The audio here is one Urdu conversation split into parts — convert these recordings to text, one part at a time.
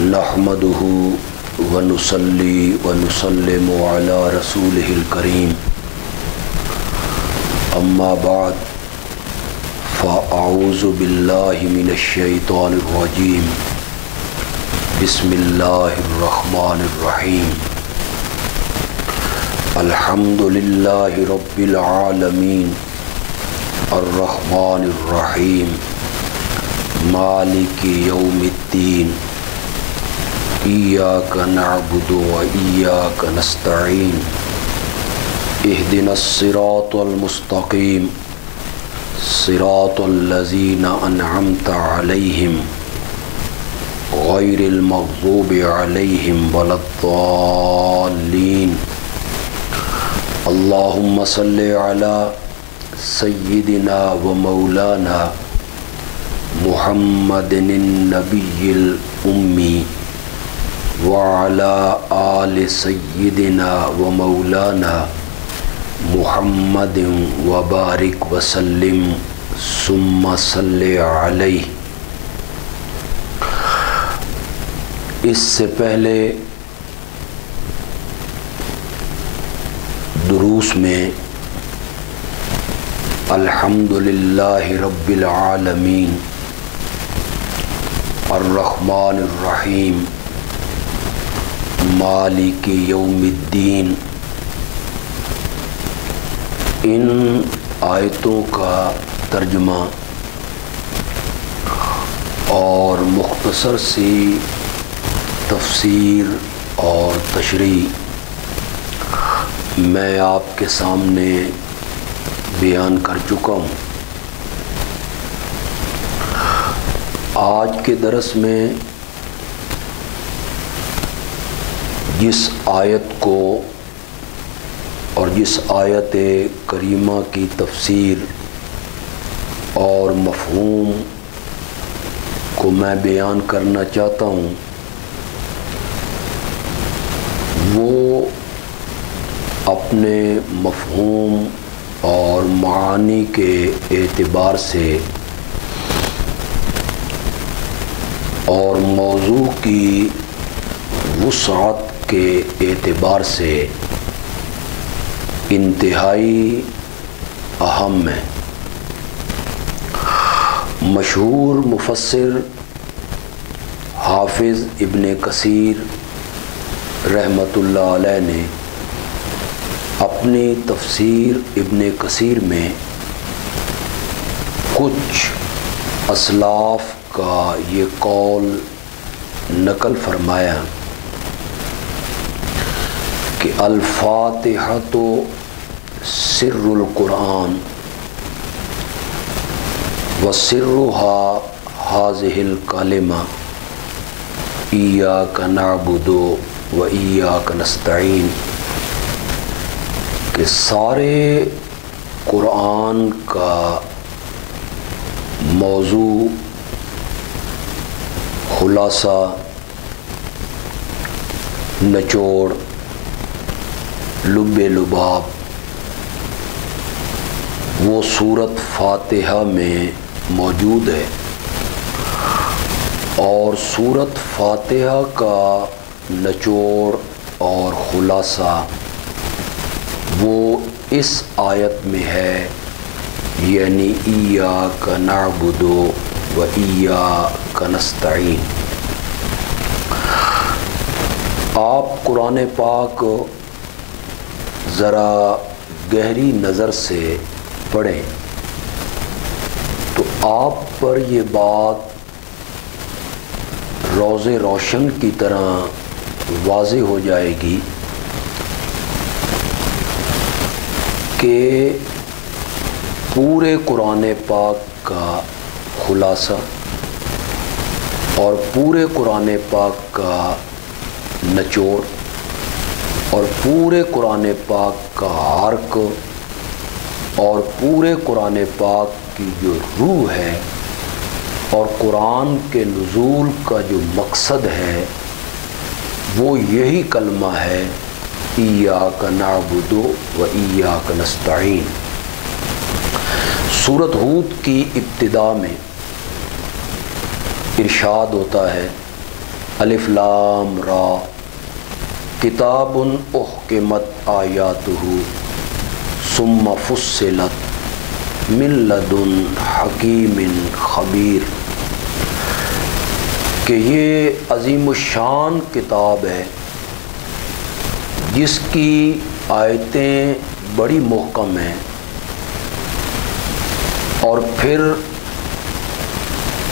نحمده ونصلي ونسلم على رسوله الكريم اما بعد فاعوذ بالله من الشيطان الرجيم بسم الله الرحمن الرحيم الحمد لله رب العالمين الرحمن الرحيم مالك يوم الدين إياك نعبد وإياك نستعين اهدنا الصراط المستقيم صراط الذين أنعمت عليهم غير المغضوب عليهم ولا الضالين اللهم صل على سيدنا ومولانا محمد النبي الأمي وعلى آل سيدنا ومولانا محمد وبارك وسلم ثم صل عليه۔ اس سے پہلے دروس میں الحمدللہ رب العالمین الرحمن الرحیم مالک یوم الدین، ان آیتوں کا ترجمہ اور مختصر سی تفسیر اور تشریح میں آپ کے سامنے بیان کر چکا ہوں۔ آج کے درس میں جس آیت کو اور جس آیت کریمہ کی تفسیر اور مفہوم کو میں بیان کرنا چاہتا ہوں وہ اپنے مفہوم اور معانی کے اعتبار سے اور موضوع کی وسعت کے اعتبار سے انتہائی اہم ہے۔ مشہور مفسر حافظ ابن کثیر رحمۃ اللہ علیہ نے اپنی تفسیر ابن کثیر میں کچھ اسلاف کا یہ قول نقل فرمایا کہ الفاتحۃ سر القرآن وسرها هذه الکلمہ ایاک نعبد و ایاک نستعین، کہ سارے قرآن کا موضوع، خلاصہ، نچوڑ، لب لباب وہ سورت فاتحہ میں موجود ہے، اور سورت فاتحہ کا نچوڑ اور خلاصہ وہ اس آیت میں ہے، یعنی ایاک نعبد و ایاک نستعین۔ آپ قرآن پاک ذرا گہری نظر سے پڑھیں تو آپ پر یہ بات روز روشن کی طرح واضح ہو جائے گی کہ پورے قرآن پاک کا خلاصہ اور پورے قرآن پاک کا نچوڑ اور پورے قرآن پاک کا حرک اور پورے قرآن پاک کی جو روح ہے اور قرآن کے نزول کا جو مقصد ہے وہ یہی کلمہ ہے، ایاک نعبد و ایاک نستعین۔ سورۃ ہود کی ابتدا میں ارشاد ہوتا ہے الف لام را کتاب احکمت آیاتہ ثم فصلت من لدن حکیم خبیر، کہ یہ عظیم الشان کتاب ہے جس کی آیتیں بڑی محکم ہیں، اور پھر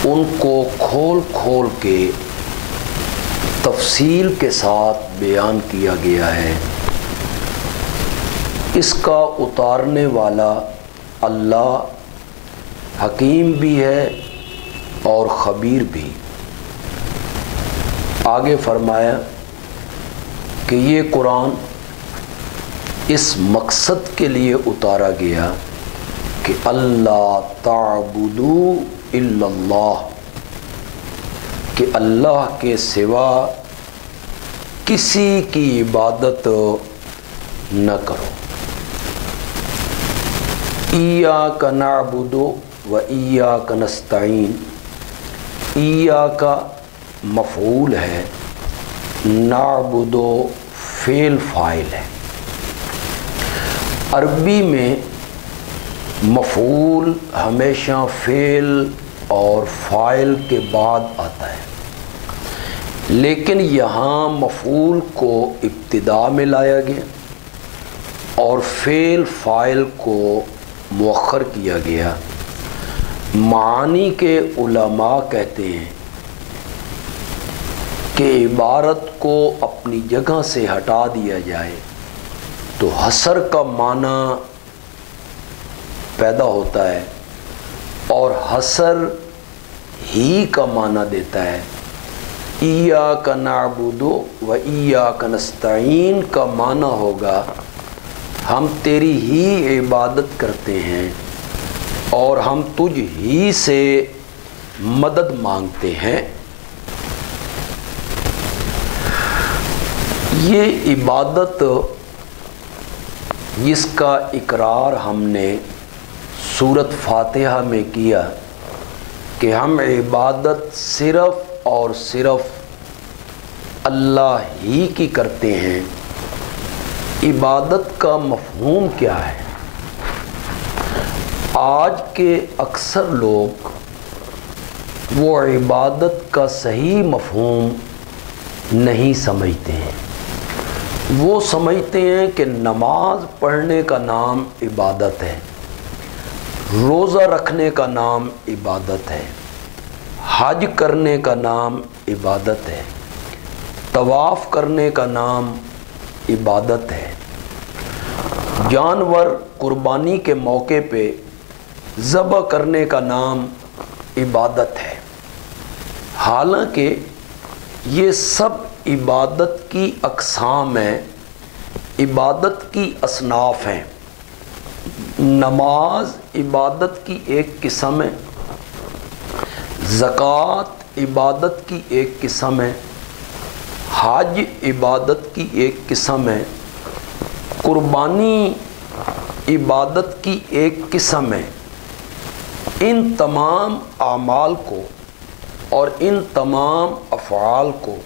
ان کو کھول کھول کے تفصیل کے ساتھ بیان کیا گیا ہے۔ اس کا اتارنے والا اللہ حکیم بھی ہے اور خبیر بھی۔ آگے فرمایا کہ یہ قرآن اس مقصد کے لیے اتارا گیا کہ اللہ تعبدوا الا اللہ، کہ اللہ کے سوا کسی کی عبادت نہ کرو۔ ایاک نعبد و ایاک نستعین، ایاک مفعول ہے، نعبد فعل فاعل ہے۔ عربی میں مفعول ہمیشہ فعل اور فاعل کے بعد آتا ہے، لیکن یہاں مفعول کو ابتدا میں لایا گیا اور فعل فاعل کو مؤخر کیا گیا۔ معانی کے علماء کہتے ہیں کہ عبارت کو اپنی جگہ سے ہٹا دیا جائے تو حصر کا معنی پیدا ہوتا ہے، اور حصر ہی کا معنی دیتا ہے۔ ایاک نعبد و ایاک نستعین کا معنی ہوگا ہم تیری ہی عبادت کرتے ہیں اور ہم تجھ ہی سے مدد مانگتے ہیں۔ یہ عبادت جس کا اقرار ہم نے سورۃ فاتحہ میں کیا کہ ہم عبادت صرف اور صرف اللہ ہی کی کرتے ہیں، عبادت کا مفہوم کیا ہے؟ آج کے اکثر لوگ وہ عبادت کا صحیح مفہوم نہیں سمجھتے ہیں۔ وہ سمجھتے ہیں کہ نماز پڑھنے کا نام عبادت ہے، روزہ رکھنے کا نام عبادت ہے، حج کرنے کا نام عبادت ہے، طواف کرنے کا نام عبادت ہے، جانور قربانی کے موقع پہ ذبح کرنے کا نام عبادت ہے۔ حالانکہ یہ سب عبادت کی اقسام ہیں، عبادت کی اصناف ہیں۔ نماز عبادت کی ایک قسم ہے، زکوٰۃ عبادت کی ایک قسم ہے، حج عبادت کی ایک قسم ہے، قربانی عبادت کی ایک قسم ہے۔ ان تمام اعمال کو اور ان تمام افعال کو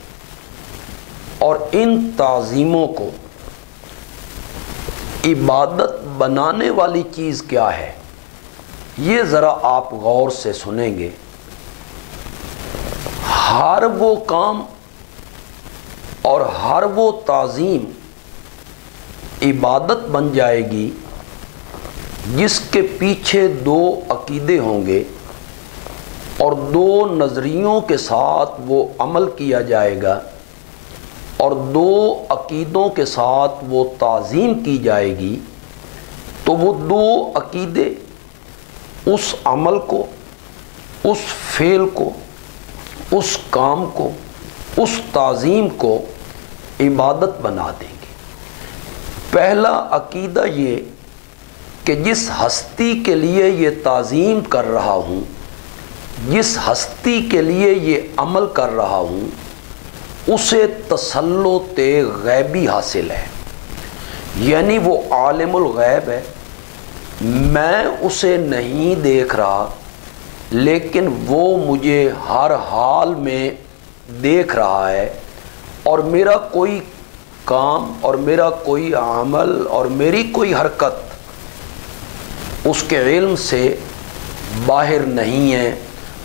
اور ان تعظیموں کو عبادت بنانے والی چیز کیا ہے؟ یہ ذرا آپ غور سے سنیں گے۔ ہر وہ کام اور ہر وہ تعظیم عبادت بن جائے گی جس کے پیچھے دو عقیدے ہوں گے اور دو نظریوں کے ساتھ وہ عمل کیا جائے گا، اور دو عقیدوں کے ساتھ وہ تعظیم کی جائے گی، تو وہ دو عقیدے اس عمل کو، اس فعل کو، اس کام کو، اس تعظیم کو عبادت بنا دیں گے۔ پہلا عقیدہ یہ کہ جس ہستی کے لیے یہ تعظیم کر رہا ہوں، جس ہستی کے لیے یہ عمل کر رہا ہوں، اسے تسلط غیبی حاصل ہے، یعنی وہ عالم الغیب ہے، میں اسے نہیں دیکھ رہا لیکن وہ مجھے ہر حال میں دیکھ رہا ہے اور میرا کوئی کام اور میرا کوئی عمل اور میری کوئی حرکت اس کے علم سے باہر نہیں ہے،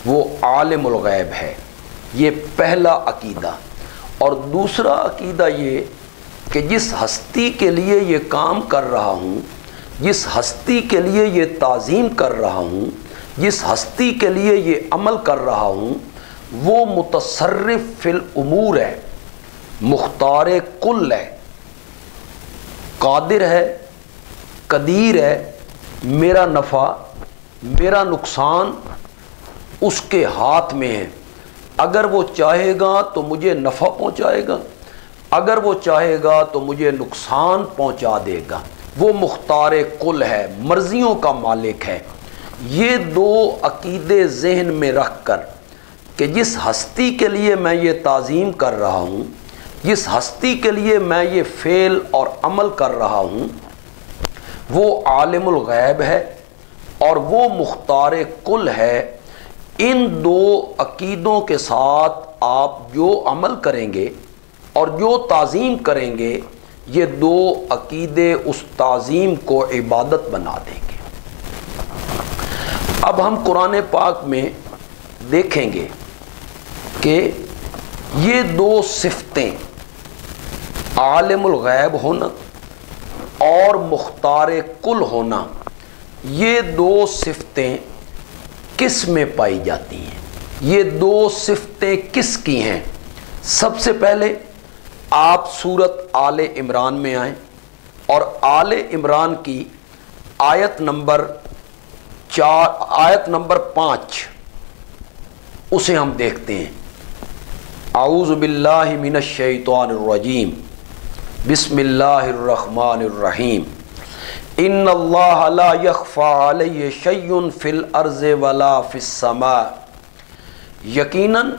وہ عالم الغیب ہے۔ یہ پہلا عقیدہ۔ اور دوسرا عقیدہ یہ کہ جس ہستی کے لیے یہ کام کر رہا ہوں، جس ہستی کے لیے یہ تعظیم کر رہا ہوں، جس ہستی کے لیے یہ عمل کر رہا ہوں، وہ متصرف فی الامور ہے، مختار کل ہے، قادر ہے، قدیر ہے۔ میرا نفع میرا نقصان اس کے ہاتھ میں ہے۔ اگر وہ چاہے گا تو مجھے نفع پہنچائے گا، اگر وہ چاہے گا تو مجھے نقصان پہنچا دے گا۔ وہ مختار کل ہے، مرضیوں کا مالک ہے۔ یہ دو عقیدے ذہن میں رکھ کر کہ جس ہستی کے لیے میں یہ تعظیم کر رہا ہوں، جس ہستی کے لیے میں یہ فعل اور عمل کر رہا ہوں، وہ عالم الغیب ہے اور وہ مختار کل ہے۔ ان دو عقیدوں کے ساتھ آپ جو عمل کریں گے اور جو تعظیم کریں گے، یہ دو عقیدے اس تعظیم کو عبادت بنا دیں گے۔ اب ہم قرآن پاک میں دیکھیں گے کہ یہ دو صفتیں، عالم الغیب ہونا اور مختار کل ہونا، یہ دو صفتیں کس میں پائی جاتی ہیں؟ یہ دو صفتیں کس کی ہیں؟ سب سے پہلے آپ سورۃ آل عمران میں آئیں اور آل عمران کی آیت نمبر 5 اسے ہم دیکھتے ہیں۔ اعوذ باللہ من الشیطان الرجیم، بسم اللہ الرحمن الرحیم۔ ان اللہ لا یخفی علیہ شیء فی الارض ولا فی السماء۔ یقیناً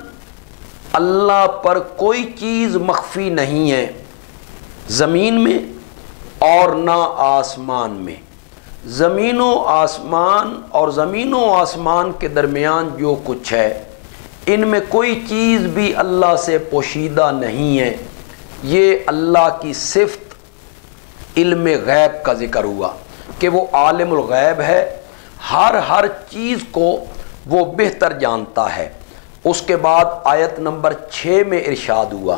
اللہ پر کوئی چیز مخفی نہیں ہے، زمین میں اور نہ آسمان میں۔ زمین و آسمان اور زمین و آسمان کے درمیان جو کچھ ہے، ان میں کوئی چیز بھی اللہ سے پوشیدہ نہیں ہے۔ یہ اللہ کی صفت علم غیب کا ذکر ہوا کہ وہ عالم الغیب ہے، ہر چیز کو وہ بہتر جانتا ہے۔ اس کے بعد آیت نمبر 6 میں ارشاد ہوا،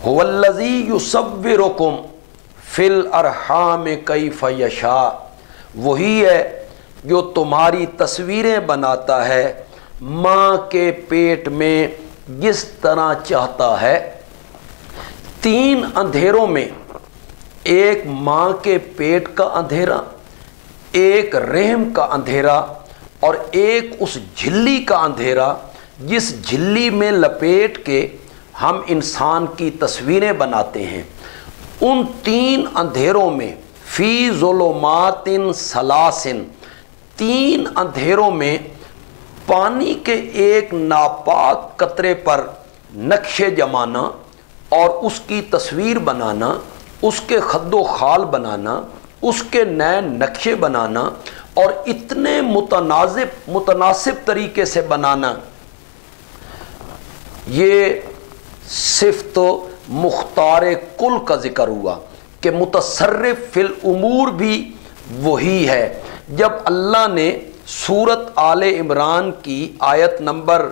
هو الذی یصورکم فی الارحام کیف یشاء۔ وہی ہے جو تمہاری تصویریں بناتا ہے ماں کے پیٹ میں جس طرح چاہتا ہے۔ 3 اندھیروں میں، ایک ماں کے پیٹ کا اندھیرا، ایک رحم کا اندھیرا اور ایک اس جھلی کا اندھیرا جس جھلی میں لپیٹ کے ہم انسان کی تصویریں بناتے ہیں۔ ان 3 اندھیروں میں، فی ظلمات ثلاث، 3 اندھیروں میں پانی کے ایک ناپاک قطرے پر نقش جمانا اور اس کی تصویر بنانا، اس کے خد و خال بنانا، اس کے نئے نقشے بنانا اور اتنے متناسب طریقے سے بنانا، یہ صفت مختار کل کا ذکر ہوا کہ متصرف فی الامور بھی وہی ہے۔ جب اللہ نے سورۃ آل عمران کی آیت نمبر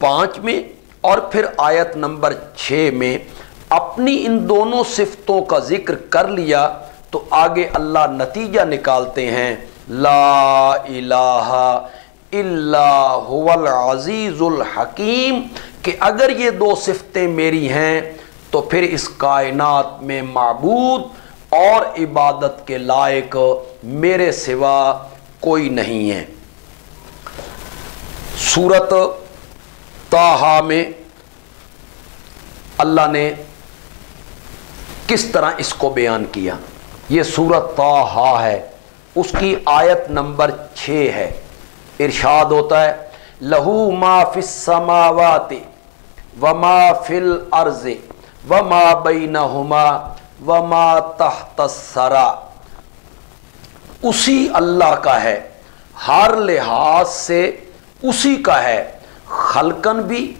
5 میں اور پھر آیت نمبر 6 میں اپنی ان دونوں صفتوں کا ذکر کر لیا تو آگے اللہ نتیجہ نکالتے ہیں، لا الہ الا هو العزیز الحکیم، کہ اگر یہ 2 صفتیں میری ہیں تو پھر اس کائنات میں معبود اور عبادت کے لائق میرے سوا کوئی نہیں ہے۔ سورۃ طٰہٰ میں اللہ نے کس طرح اس کو بیان کیا؟ یہ سورۃ طٰہٰ ہے، اس کی آیت نمبر 6 ہے۔ ارشاد ہوتا ہے، لہو ما فی السماوات وما فی الارض وما بینہما وما تحت الثری۔ اسی اللہ کا ہے، ہر لحاظ سے اسی کا ہے، خلقن بھی،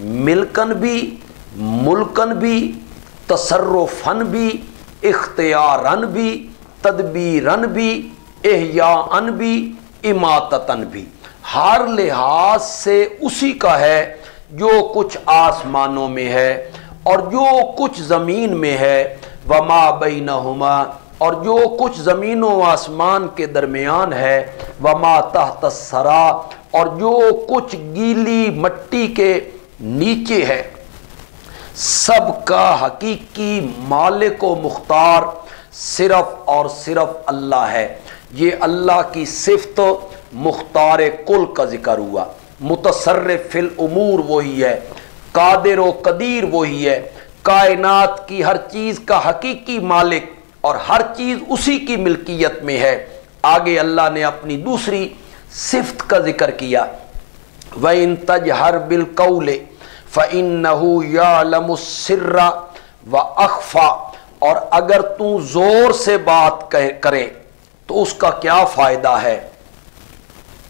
ملکن بھی، ملکن بھی، تصرفن بھی، اختیارن بھی، تدبیرن بھی، احیاءن بھی، اماتتن بھی، ہر لحاظ سے اسی کا ہے جو کچھ آسمانوں میں ہے اور جو کچھ زمین میں ہے، وما بینہما، اور جو کچھ زمین و آسمان کے درمیان ہے، وما تحت الثری، اور جو کچھ گیلی مٹی کے نیچے ہے، سب کا حقیقی مالک و مختار صرف اور صرف اللہ ہے۔ یہ اللہ کی صفت مختار کل کا ذکر ہوا۔ متصرف فی الامور وہی ہے، قادر و قدیر وہی ہے، کائنات کی ہر چیز کا حقیقی مالک اور ہر چیز اسی کی ملکیت میں ہے۔ آگے اللہ نے اپنی دوسری صفت کا ذکر کیا، وَإِن تَجْهَرْ بِالْقَوْلِ فَإِنَّهُ يَعْلَمُ السِّرَّ وَأَخْفَى، اور اگر تو زور سے بات کرے تو اس کا کیا فائدہ ہے؟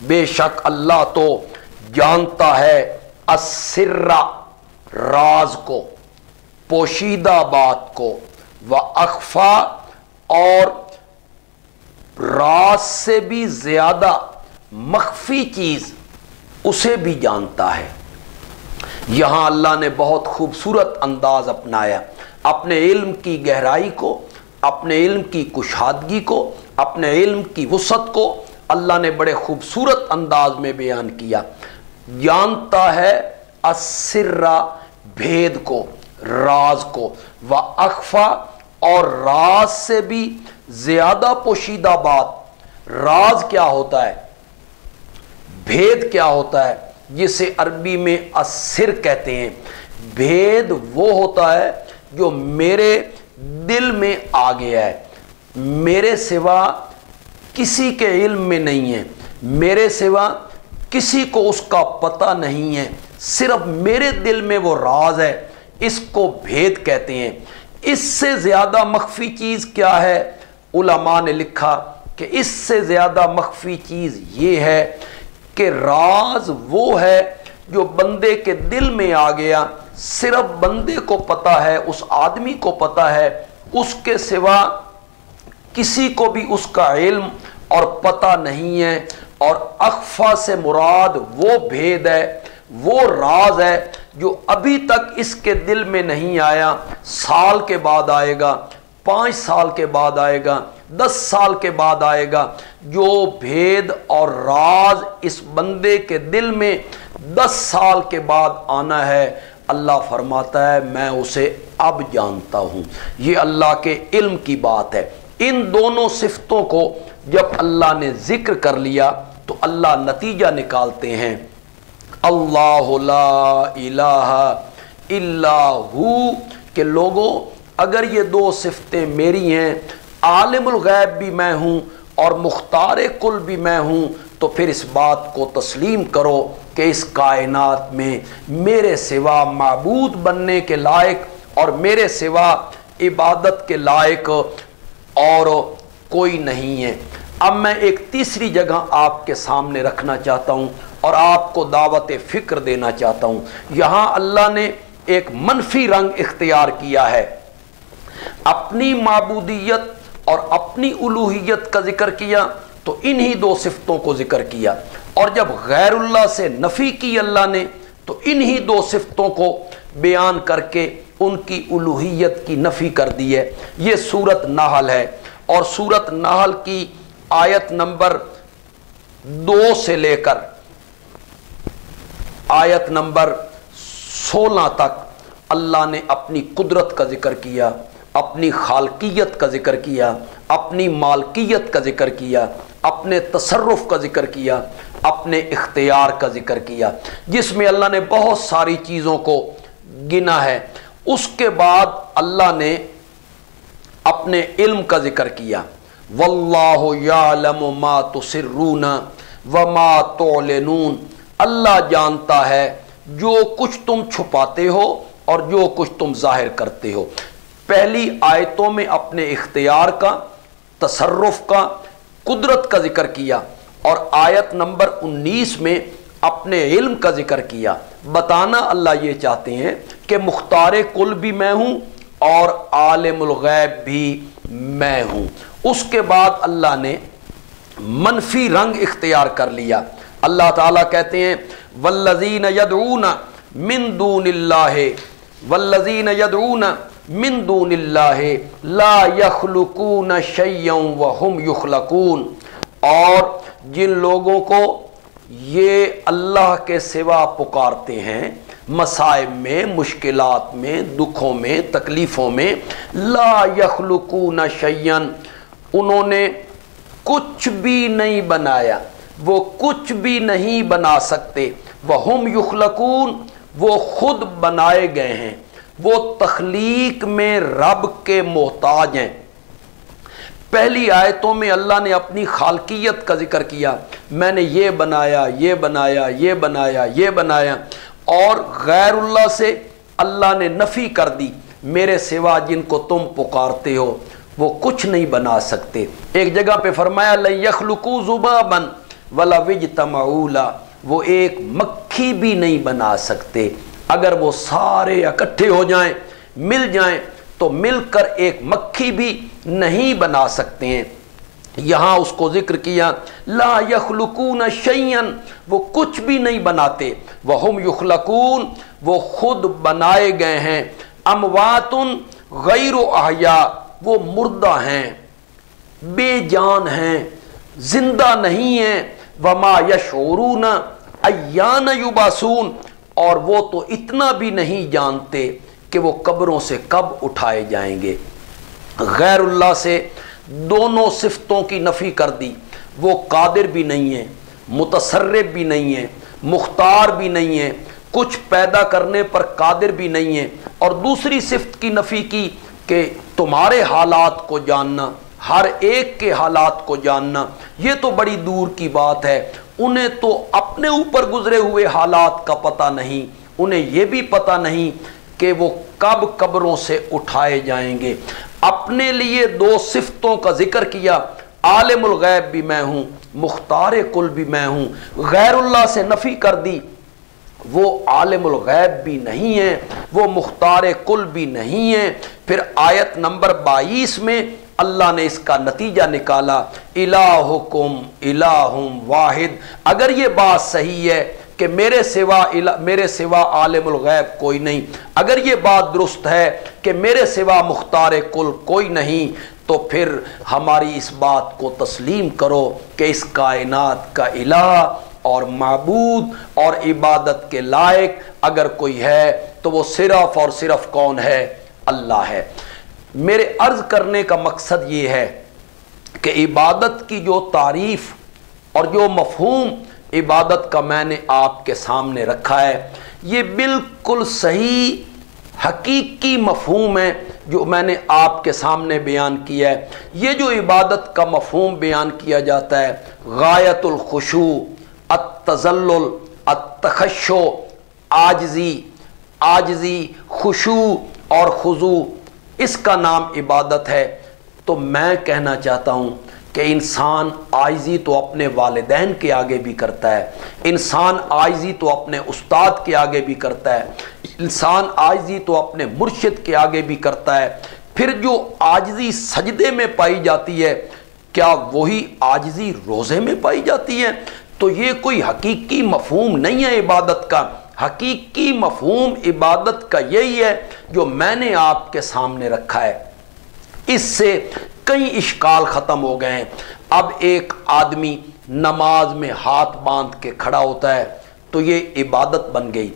بے شک اللہ تو جانتا ہے السر، راز کو، پوشیدہ بات کو، وَأَخْفَى، اور راز سے بھی زیادہ مخفی چیز اسے بھی جانتا ہے۔ یہاں اللہ نے بہت خوبصورت انداز اپنایا، اپنے علم کی گہرائی کو، اپنے علم کی کشادگی کو، اپنے علم کی وسعت کو اللہ نے بڑے خوبصورت انداز میں بیان کیا۔ جانتا ہے السر، بھید کو، راز کو، وَأَخْفَى، اور راز سے بھی زیادہ پوشیدہ بات۔ راز کیا ہوتا ہے؟ بھید کیا ہوتا ہے؟ جسے عربی میں السر کہتے ہیں۔ بھید وہ ہوتا ہے جو میرے دل میں آ گیا ہے، میرے سوا کسی کے علم میں نہیں ہے، میرے سوا کسی کو اس کا پتہ نہیں ہے، صرف میرے دل میں وہ راز ہے، اس کو بھید کہتے ہیں۔ اس سے زیادہ مخفی چیز کیا ہے؟ علماء نے لکھا کہ اس سے زیادہ مخفی چیز یہ ہے کہ راز وہ ہے جو بندے کے دل میں آ گیا، صرف بندے کو پتہ ہے، اس آدمی کو پتہ ہے، اس کے سوا کسی کو بھی اس کا علم اور پتہ نہیں ہے۔ اور اخفا سے مراد وہ بھید ہے، وہ راز ہے جو ابھی تک اس کے دل میں نہیں آیا، سال کے بعد آئے گا، 5 سال کے بعد آئے گا، 10 سال کے بعد آئے گا۔ جو بھید اور راز اس بندے کے دل میں 10 سال کے بعد آنا ہے، اللہ فرماتا ہے میں اسے اب جانتا ہوں۔ یہ اللہ کے علم کی بات ہے۔ ان دونوں صفتوں کو جب اللہ نے ذکر کر لیا تو اللہ نتیجہ نکالتے ہیں، اللہ لا الہ الا ہو، کہ لوگوں اگر یہ دو صفتیں میری ہیں، عالم الغیب بھی میں ہوں اور مختار کل بھی میں ہوں، تو پھر اس بات کو تسلیم کرو کہ اس کائنات میں میرے سوا معبود بننے کے لائق اور میرے سوا عبادت کے لائق اور کوئی نہیں ہے۔ اب میں ایک تیسری جگہ آپ کے سامنے رکھنا چاہتا ہوں اور آپ کو دعوت فکر دینا چاہتا ہوں۔ یہاں اللہ نے ایک منفی رنگ اختیار کیا ہے، اپنی معبودیت اور اپنی الوہیت کا ذکر کیا تو انہی دو صفتوں کو ذکر کیا، اور جب غیر اللہ سے نفی کی اللہ نے تو انہی دو صفتوں کو بیان کر کے ان کی الوہیت کی نفی کر دی ہے۔ یہ سورۃ نحل ہے، اور سورۃ نحل کی آیت نمبر 2 سے لے کر آیت نمبر 16 تک اللہ نے اپنی قدرت کا ذکر کیا، اپنی خالقیت کا ذکر کیا، اپنی مالکیت کا ذکر کیا، اپنے تصرف کا ذکر کیا، اپنے اختیار کا ذکر کیا، جس میں اللہ نے بہت ساری چیزوں کو گنا ہے۔ اس کے بعد اللہ نے اپنے علم کا ذکر کیا، واللہ یعلم ما تسرون وما تعلنون، اللہ جانتا ہے جو کچھ تم چھپاتے ہو اور جو کچھ تم ظاہر کرتے ہو۔ پہلی آیتوں میں اپنے اختیار کا، تصرف کا، قدرت کا ذکر کیا، اور آیت نمبر 19 میں اپنے علم کا ذکر کیا، بتانا اللہ یہ چاہتے ہیں کہ مختار کل بھی میں ہوں اور عالم الغیب بھی میں ہوں۔ اس کے بعد اللہ نے منفی رنگ اختیار کر لیا۔ اللہ تعالیٰ کہتے ہیں والذین یدعون من دون اللہ والذین یدعون من دون اللہ لا یخلقون شیئا وہم یخلقون، اور جن لوگوں کو یہ اللہ کے سوا پکارتے ہیں مصائب میں، مشکلات میں، دکھوں میں، تکلیفوں میں، لا یخلقون شیئا، انہوں نے کچھ بھی نہیں بنایا، وہ کچھ بھی نہیں بنا سکتے، وہم یخلقون، وہ خود بنائے گئے ہیں، وہ تخلیق میں رب کے محتاج ہیں۔ پہلی آیتوں میں اللہ نے اپنی خالقیت کا ذکر کیا، میں نے یہ بنایا، یہ بنایا، یہ بنایا، یہ بنایا، اور غیر اللہ سے اللہ نے نفی کر دی، میرے سوا جن کو تم پکارتے ہو وہ کچھ نہیں بنا سکتے۔ ایک جگہ پہ فرمایا لَن يَخْلُقُوا ذُبَابًا وَلَوِ اجْتَمَعُوا لَهُ، وہ ایک مکھی بھی نہیں بنا سکتے، اگر وہ سارے اکٹھے ہو جائیں، مل جائیں تو مل کر ایک مکھی بھی نہیں بنا سکتے ہیں۔ یہاں اس کو ذکر کیا لا یخلقون شیئا، وہ کچھ بھی نہیں بناتے، وہم یخلقون، وہ خود بنائے گئے ہیں، اموات غیر احیاء، وہ مردہ ہیں، بے جان ہیں، زندہ نہیں ہیں، وما یشعرون ایان یبعثون، اور وہ تو اتنا بھی نہیں جانتے کہ وہ قبروں سے کب اٹھائے جائیں گے۔ غیر اللہ سے دونوں صفتوں کی نفی کر دی، وہ قادر بھی نہیں ہے، متصرف بھی نہیں ہے، مختار بھی نہیں ہے، کچھ پیدا کرنے پر قادر بھی نہیں ہے، اور دوسری صفت کی نفی کی کہ تمہارے حالات کو جاننا، ہر ایک کے حالات کو جاننا، یہ تو بڑی دور کی بات ہے، انہیں تو اپنے اوپر گزرے ہوئے حالات کا پتہ نہیں، انہیں یہ بھی پتہ نہیں کہ وہ کب قبروں سے اٹھائے جائیں گے۔ اپنے لیے دو صفتوں کا ذکر کیا، عالم الغیب بھی میں ہوں، مختار کل بھی میں ہوں، غیر اللہ سے نفی کر دی، وہ عالم الغیب بھی نہیں ہے، وہ مختار کل بھی نہیں ہے۔ پھر آیت نمبر 22 میں اللہ نے اس کا نتیجہ نکالا، الہکم الہ واحد۔ اگر یہ بات صحیح ہے کہ میرے سوا عالم الغیب کوئی نہیں، اگر یہ بات درست ہے کہ میرے سوا مختار کل کوئی نہیں، تو پھر ہماری اس بات کو تسلیم کرو کہ اس کائنات کا الہ اور معبود اور عبادت کے لائق اگر کوئی ہے تو وہ صرف اور صرف کون ہے؟ اللہ ہے۔ میرے عرض کرنے کا مقصد یہ ہے کہ عبادت کی جو تعریف اور جو مفہوم عبادت کا میں نے آپ کے سامنے رکھا ہے، یہ بالکل صحیح حقیقی مفہوم ہے جو میں نے آپ کے سامنے بیان کیا ہے۔ یہ جو عبادت کا مفہوم بیان کیا جاتا ہے، غایت الخشوع، التذلل، التخشع، عاجزی، خشوع اور خضوع، اس کا نام عبادت ہے۔ تو میں کہنا چاہتا ہوں کہ انسان عاجزی تو اپنے والدین کے آگے بھی کرتا ہے، انسان عاجزی تو اپنے استاد کے آگے بھی کرتا ہے، انسان عاجزی تو اپنے مرشد کے آگے بھی کرتا ہے۔ پھر جو عاجزی سجدے میں پائی جاتی ہے، کیا وہی عاجزی روزے میں پائی جاتی ہے؟ تو یہ کوئی حقیقی مفہوم نہیں ہے عبادت کا۔ حقیقی مفہوم عبادت کا یہی ہے جو میں نے آپ کے سامنے رکھا ہے۔ اس سے کئی اشکال ختم ہو گئے ہیں۔ اب ایک آدمی نماز میں ہاتھ باندھ کے کھڑا ہوتا ہے تو یہ عبادت بن گئی۔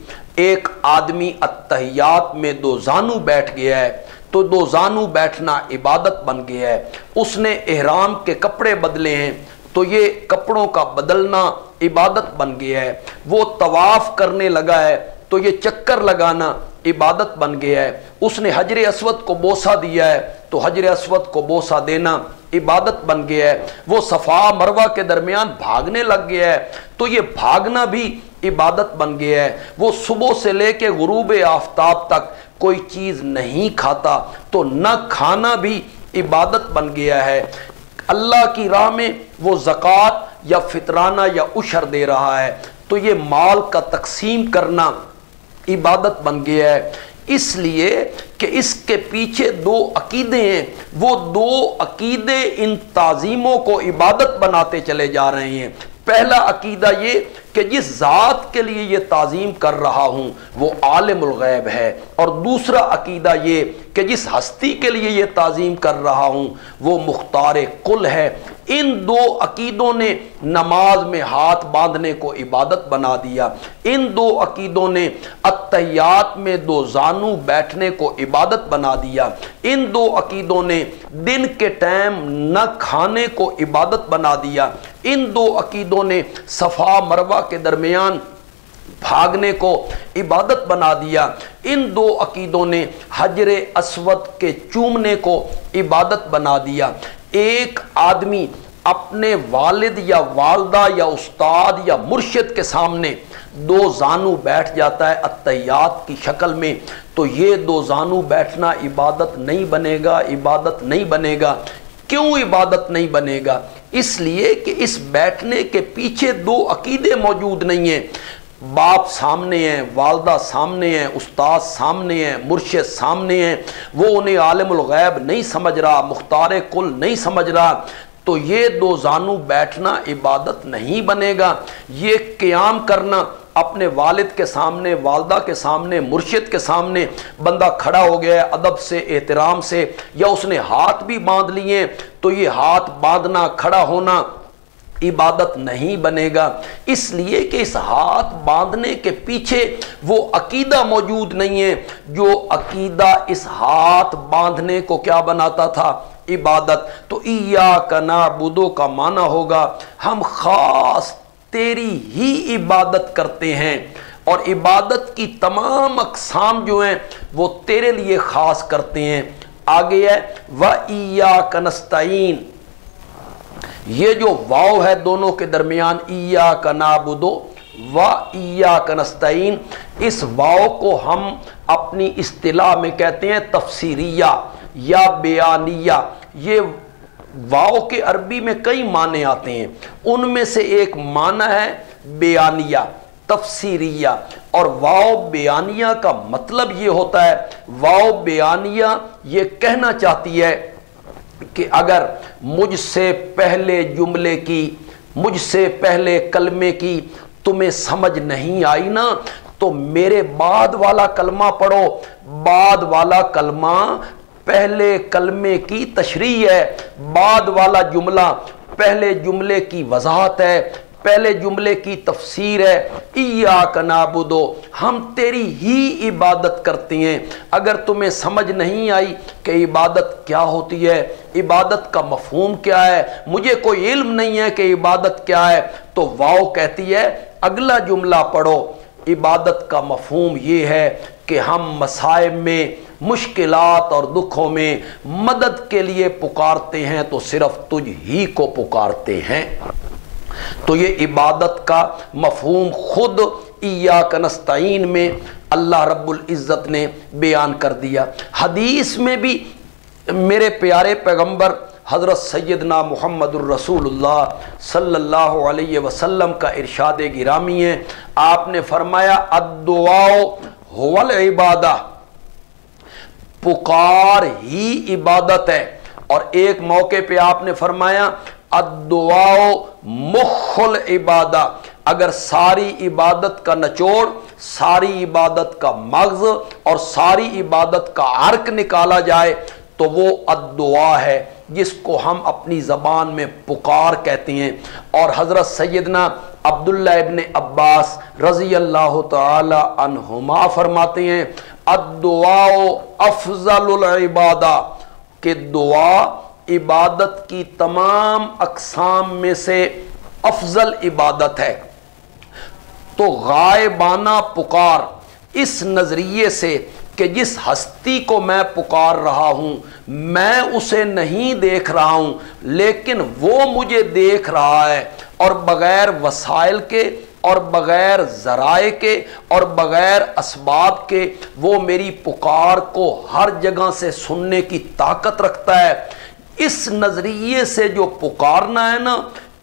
ایک آدمی اتحیات میں دو زانو بیٹھ گیا ہے تو دو زانو بیٹھنا عبادت بن گیا ہے۔ اس نے احرام کے کپڑے بدلے ہیں تو یہ کپڑوں کا بدلنا عبادت بن گیا ہے۔ وہ طواف کرنے لگا ہے تو یہ چکر لگانا عبادت بن گیا ہے۔ اس نے حجر اسود کو بوسہ دیا ہے تو حجر اسود کو بوسہ دینا عبادت بن گیا ہے۔ وہ صفا مروہ کے درمیان بھاگنے لگ گیا ہے تو یہ بھاگنا بھی عبادت بن گیا ہے۔ وہ صبح سے لے کے غروب آفتاب تک کوئی چیز نہیں کھاتا تو نہ کھانا بھی عبادت بن گیا ہے۔ اللہ کی راہ میں وہ زکوٰۃ یا فطرانہ یا عشر دے رہا ہے تو یہ مال کا تقسیم کرنا عبادت بن گیا ہے، اس لیے کہ اس کے پیچھے دو عقیدے ہیں، وہ دو عقیدے ان تعظیموں کو عبادت بناتے چلے جا رہے ہیں۔ پہلا عقیدہ یہ کہ جس ذات کے لیے یہ تعظیم کر رہا ہوں وہ عالم الغیب ہے، اور دوسرا عقیدہ یہ کہ جس ہستی کے لیے یہ تعظیم کر رہا ہوں وہ مختار کل ہے۔ ان دو عقیدوں نے نماز میں ہاتھ باندھنے کو عبادت بنا دیا، ان دو عقیدوں نے اتحیات میں دو زانو بیٹھنے کو عبادت بنا دیا، ان دو عقیدوں نے دن کے ٹائم نہ کھانے کو عبادت بنا دیا، ان دو عقیدوں نے صفا مروہ کے درمیان بھاگنے کو عبادت بنا دیا، ان دو عقیدوں نے حجر اسود کے چومنے کو عبادت بنا دیا۔ ایک آدمی اپنے والد یا والدہ یا استاد یا مرشد کے سامنے دو زانو بیٹھ جاتا ہے اتحیات کی شکل میں، تو یہ دو زانو بیٹھنا عبادت نہیں بنے گا، عبادت نہیں بنے گا۔ کیوں عبادت نہیں بنے گا؟ اس لیے کہ اس بیٹھنے کے پیچھے دو عقیدے موجود نہیں ہیں۔ باپ سامنے ہیں، والدہ سامنے ہیں، استاد سامنے ہیں، مرشد سامنے ہیں، وہ انہیں عالم الغیب نہیں سمجھ رہا، مختار کل نہیں سمجھ رہا، تو یہ دو زانو بیٹھنا عبادت نہیں بنے گا۔ یہ قیام کرنا اپنے والد کے سامنے، والدہ کے سامنے، مرشد کے سامنے بندہ کھڑا ہو گیا ہے ادب سے، احترام سے، یا اس نے ہاتھ بھی باندھ لیے، تو یہ ہاتھ باندھنا، کھڑا ہونا عبادت نہیں بنے گا، اس لیے کہ اس ہاتھ باندھنے کے پیچھے وہ عقیدہ موجود نہیں ہے جو عقیدہ اس ہاتھ باندھنے کو کیا بناتا تھا؟ عبادت۔ تو ایاک نعبدو کا معنی ہوگا ہم خاص تیری ہی عبادت کرتے ہیں، اور عبادت کی تمام اقسام جو ہیں وہ تیرے لیے خاص کرتے ہیں۔ آگے ہے وَإِيَّاكَ نَسْتَعِينُ، یہ جو واو ہے دونوں کے درمیان، ایاک نعبدو و ایاک نستعین، اس واو کو ہم اپنی اصطلاح میں کہتے ہیں تفسیریہ یا بیانیہ۔ یہ واو کے عربی میں کئی معنی آتے ہیں، ان میں سے ایک معنی ہے بیانیہ، تفسیریہ، اور واو بیانیہ کا مطلب یہ ہوتا ہے، واو بیانیہ یہ کہنا چاہتی ہے کہ اگر مجھ سے پہلے جملے کی، مجھ سے پہلے کلمے کی تمہیں سمجھ نہیں آئی نا، تو میرے بعد والا کلمہ پڑھو۔ بعد والا کلمہ پہلے کلمے کی تشریح ہے، بعد والا جملہ پہلے جملے کی وضاحت ہے، پہلے جملے کی تفسیر ہے۔ ایاک نعبدو، ہم تیری ہی عبادت کرتے ہیں۔ اگر تمہیں سمجھ نہیں آئی کہ عبادت کیا ہوتی ہے، عبادت کا مفہوم کیا ہے، مجھے کوئی علم نہیں ہے کہ عبادت کیا ہے، تو واو کہتی ہے اگلا جملہ پڑھو۔ عبادت کا مفہوم یہ ہے کہ ہم مصائب میں، مشکلات اور دکھوں میں مدد کے لیے پکارتے ہیں تو صرف تجھ ہی کو پکارتے ہیں۔ تو یہ عبادت کا مفہوم خود ایاک نستعین میں اللہ رب العزت نے بیان کر دیا۔ حدیث میں بھی میرے پیارے پیغمبر حضرت سیدنا محمد الرسول اللہ صلی اللہ علیہ وسلم کا ارشاد گرامی ہے، آپ نے فرمایا الدعاء هو العبادہ، پکار ہی عبادت ہے۔ اور ایک موقع پہ آپ نے فرمایا الدعاء مخ العبادہ، اگر ساری عبادت کا نچوڑ، ساری عبادت کا مغز اور ساری عبادت کا عرق نکالا جائے تو وہ الدعاء ہے، جس کو ہم اپنی زبان میں پکار کہتے ہیں۔ اور حضرت سیدنا عبداللہ ابن عباس رضی اللہ تعالی عنہما فرماتے ہیں الدعاء افضل العبادہ، کہ دعا عبادت کی تمام اقسام میں سے افضل عبادت ہے۔ تو غائبانہ پکار اس نظریے سے کہ جس ہستی کو میں پکار رہا ہوں میں اسے نہیں دیکھ رہا ہوں لیکن وہ مجھے دیکھ رہا ہے، اور بغیر وسائل کے اور بغیر ذرائع کے اور بغیر اسباب کے وہ میری پکار کو ہر جگہ سے سننے کی طاقت رکھتا ہے۔ اس نظریے سے جو پکارنا ہے نا،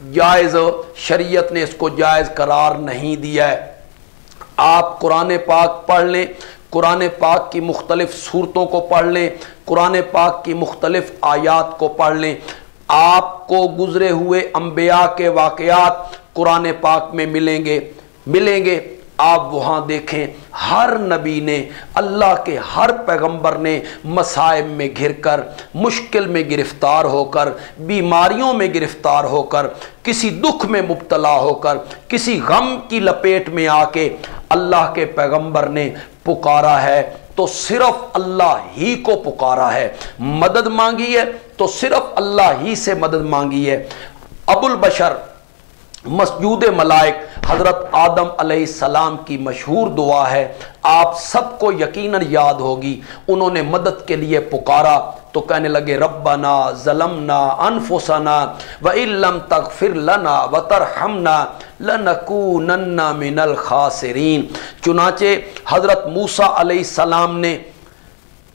جائز شریعت نے اس کو جائز قرار نہیں دیا ہے۔ آپ قرآن پاک پڑھ لیں، قرآن پاک کی مختلف صورتوں کو پڑھ لیں، قرآن پاک کی مختلف آیات کو پڑھ لیں، آپ کو گزرے ہوئے انبیاء کے واقعات قرآن پاک میں ملیں گے۔ آپ وہاں دیکھیں، ہر نبی نے، اللہ کے ہر پیغمبر نے مصائب میں گھر کر، مشکل میں گرفتار ہو کر، بیماریوں میں گرفتار ہو کر، کسی دکھ میں مبتلا ہو کر، کسی غم کی لپیٹ میں آ کے اللہ کے پیغمبر نے پکارا ہے تو صرف اللہ ہی کو پکارا ہے، مدد مانگی ہے تو صرف اللہ ہی سے مدد مانگی ہے۔ ابو البشر مسجود ملائک حضرت آدم علیہ السلام کی مشہور دعا ہے، آپ سب کو یقیناً یاد ہوگی۔ انہوں نے مدد کے لیے پکارا تو کہنے لگے ربنا ظلمنا انفسنا وان لم تغفر لنا وترحمنا لنکونن من الخاسرین۔ چنانچہ حضرت موسیٰ علیہ السلام نے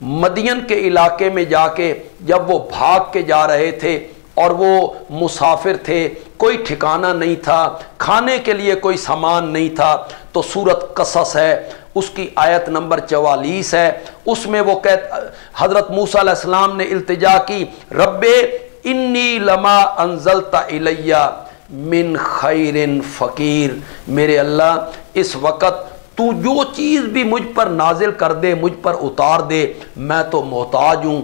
مدین کے علاقے میں جا کے، جب وہ بھاگ کے جا رہے تھے اور وہ مسافر تھے، کوئی ٹھکانہ نہیں تھا، کھانے کے لیے کوئی سامان نہیں تھا، تو سورت قصص ہے، اس کی آیت نمبر 44 ہے، اس میں وہ حضرت موسیٰ علیہ السلام نے التجا کی، رب انی لما انزلت الی من خیر فقیر، میرے اللہ اس وقت تو جو چیز بھی مجھ پر نازل کر دے، مجھ پر اتار دے، میں تو محتاج ہوں،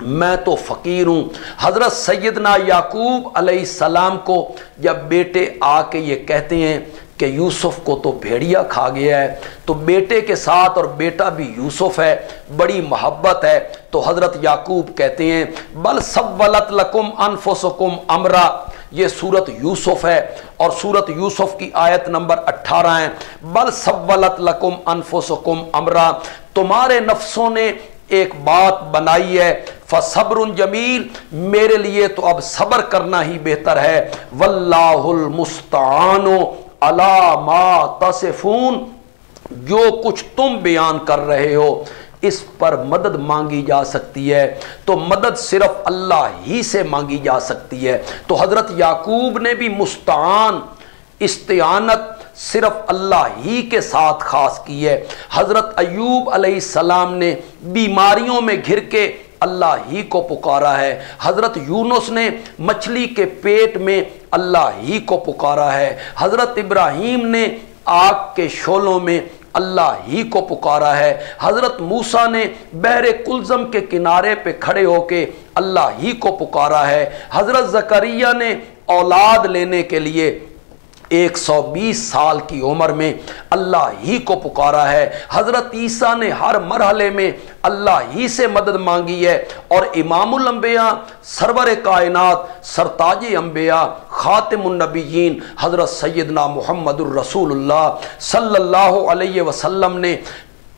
میں تو فقیر ہوں۔ حضرت سیدنا یعقوب علیہ السلام کو جب بیٹے آ کے یہ کہتے ہیں کہ یوسف کو تو بھیڑیا کھا گیا ہے، تو بیٹے کے ساتھ، اور بیٹا بھی یوسف ہے، بڑی محبت ہے، تو حضرت یعقوب کہتے ہیں بل سولت لکم انفسکم امرا، یہ سورت یوسف ہے، اور سورت یوسف کی آیت نمبر 18 ہے، بل سولت لکم انفسکم امرا، تمہارے نفسوں نے ایک بات بنائی ہے، فصبر جمیل، میرے لیے تو اب صبر کرنا ہی بہتر ہے، واللہ المستعان علی ما تصفون، جو کچھ تم بیان کر رہے ہو اس پر مدد مانگی جا سکتی ہے، تو مدد صرف اللہ ہی سے مانگی جا سکتی ہے۔ تو حضرت یعقوب نے بھی مستعان، استعانت صرف اللہ ہی کے ساتھ خاص کی ہے۔ حضرت ایوب علیہ السلام نے بیماریوں میں گھر کے اللہ ہی کو پکارا ہے، حضرت یونس نے مچھلی کے پیٹ میں اللہ ہی کو پکارا ہے، حضرت ابراہیم نے آگ کے شعلوں میں اللہ ہی کو پکارا ہے، حضرت موسیٰ نے بحر کلزم کے کنارے پہ کھڑے ہو کے اللہ ہی کو پکارا ہے، حضرت زکریا نے اولاد لینے کے لیے 120 سال کی عمر میں اللہ ہی کو پکارا ہے، حضرت عیسیٰ نے ہر مرحلے میں اللہ ہی سے مدد مانگی ہے، اور امام الانبیاء، سرور کائنات، سرتاج انبیاء، خاتم النبیین حضرت سیدنا محمد الرسول اللہ صلی اللہ علیہ وسلم نے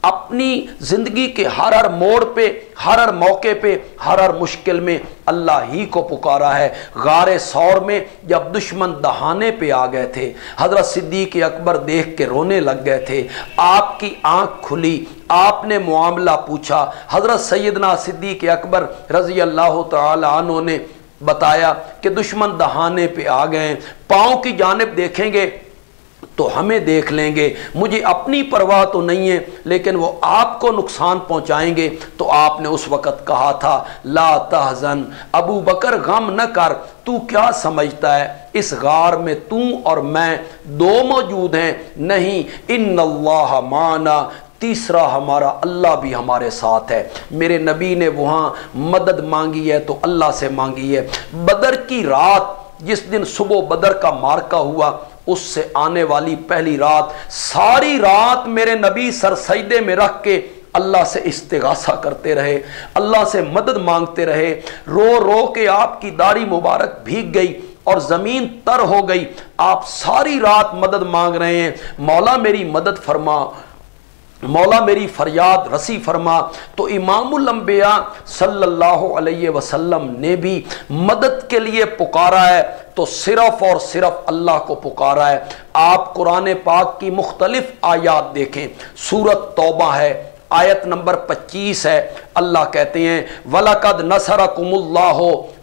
اپنی زندگی کے ہر موڑ پہ، ہر موقع پہ، ہر مشکل میں اللہ ہی کو پکارا ہے۔ غار ثور میں جب دشمن دہانے پہ آ گئے تھے، حضرت صدیق اکبر دیکھ کے رونے لگ گئے تھے، آپ کی آنکھ کھلی، آپ نے معاملہ پوچھا، حضرت سیدنا صدیق اکبر رضی اللہ تعالی عنہ نے بتایا کہ دشمن دہانے پہ آ گئے، پاؤں کی جانب دیکھیں گے تو ہمیں دیکھ لیں گے، مجھے اپنی پرواہ تو نہیں ہے لیکن وہ آپ کو نقصان پہنچائیں گے۔ تو آپ نے اس وقت کہا تھا لا تحزن، ابو بکر غم نہ کر، تو کیا سمجھتا ہے اس غار میں تو اور میں دو موجود ہیں؟ نہیں، ان اللہ معنا، تیسرا ہمارا اللہ بھی ہمارے ساتھ ہے۔ میرے نبی نے وہاں مدد مانگی ہے تو اللہ سے مانگی ہے۔ بدر کی رات، جس دن صبح بدر کا مارکا ہوا، اس سے آنے والی پہلی رات، ساری رات میرے نبی سر سجدے میں رکھ کے اللہ سے استغاثہ کرتے رہے، اللہ سے مدد مانگتے رہے، رو رو کے آپ کی داڑھی مبارک بھیگ گئی اور زمین تر ہو گئی، آپ ساری رات مدد مانگ رہے ہیں، مولا میری مدد فرما، مولا میری فریاد رسی فرما۔ تو امام الانبیاء صلی اللہ علیہ وسلم نے بھی مدد کے لیے پکارا ہے تو صرف اور صرف اللہ کو پکارا ہے۔ آپ قرآن پاک کی مختلف آیات دیکھیں، سورت توبہ ہے، آیت نمبر 25 ہے، اللہ کہتے ہیں وَلَقَدْ نَصَرَكُمُ اللَّهُ